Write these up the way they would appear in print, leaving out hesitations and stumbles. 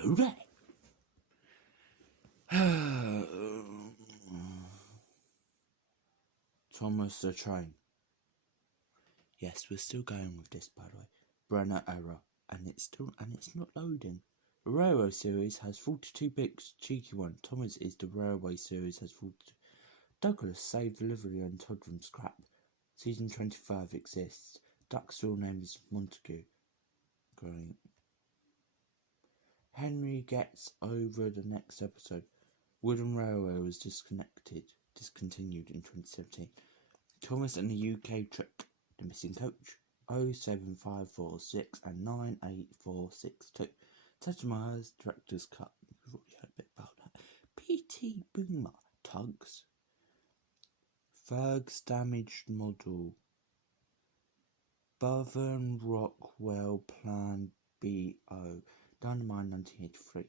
Hello there. Thomas the Train. Yes, we're still going with this, by the way. Brenner error, and it's not loading. The Railway series has 42 bits. Cheeky one. Thomas is the Railway series has 42. Douglas saved delivery on Todd from scrap. Season 25 exists. Duck's real name is Montague. Great. Henry gets over the next episode. Wooden Railway was discontinued in 2017. Thomas and the UK trip. The missing coach. 07546 and 98462. Ted Myers, director's cut. We've already heard a bit about that. P.T. Boomer, tugs. Ferg's damaged model. Bovern Rockwell Plan B.O. Dynamite 1983.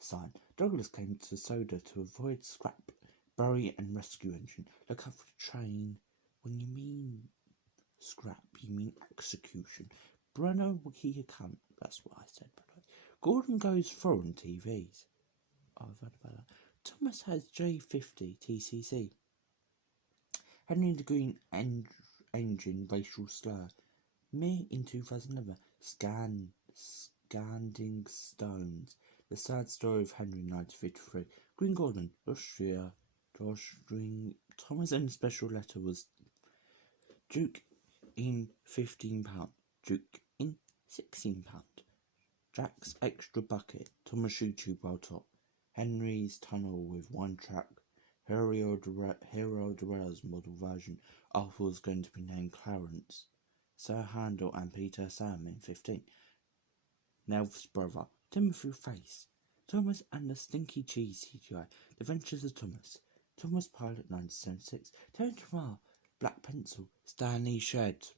Sign. Douglas came to Soda to avoid scrap, bury and rescue engine. Look out for the train. When you mean scrap, you mean execution. Brenner he can't. That's what I said, by the way. Gordon goes foreign TVs. Oh, I've heard about that. Thomas has J50 TCC. Henry the Green Engine racial slur. Me in 2011. Scanding Stones. The sad story of Henry 1953. Green Gordon, Austria. Thomas' only special letter was Duke in £15. Duke in £16. Jack's extra bucket. Thomas shoot tube well top. Henry's tunnel with one track. Hero Dorella's model version. Arthur was going to be named Clarence. Sir Handel and Peter Sam in 15. Nelf's brother. Timothy Face. Thomas and the Stinky Cheese CGI. The Adventures of Thomas. Thomas Pilot 1976. Terence Marr. Black Pencil. Stanley Shed.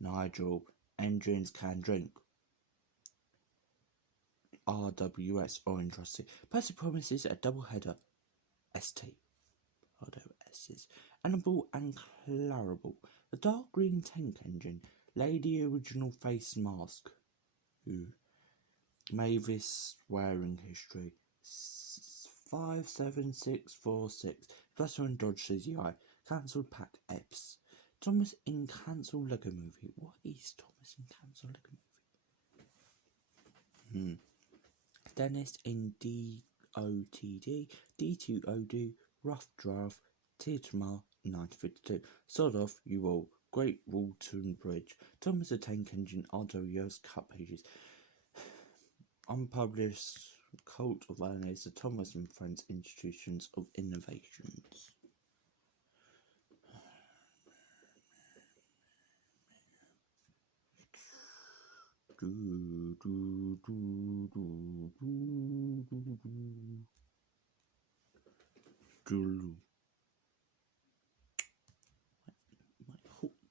Nigel. Engines Can Drink. RWS Orange Rusty. Percy promises a double header. ST. RWS's. Annabelle and Clarabelle. The Dark Green Tank Engine. Lady Original Face Mask. Mavis Wearing History. 57646. Professor and Dodge CGI. Cancelled Pack Epps. Thomas in Cancelled Lego Movie. What is Thomas in Cancelled Lego Movie? Dennis in DOTD. D2OD. Rough Draft. Theatre 1952. Sod Off, You All. Great Walton Bridge. Thomas the Tank Engine. RWS Cut Pages. Unpublished Cult of Aliens. The Thomas and Friends Institutions of Innovations.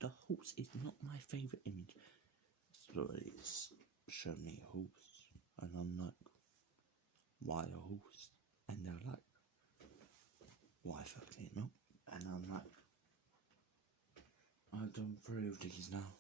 The horse is not my favourite image. So it's show me a horse, and I'm like, why a horse? And they're like, why fucking not? And I'm like, I've done 3 of these now.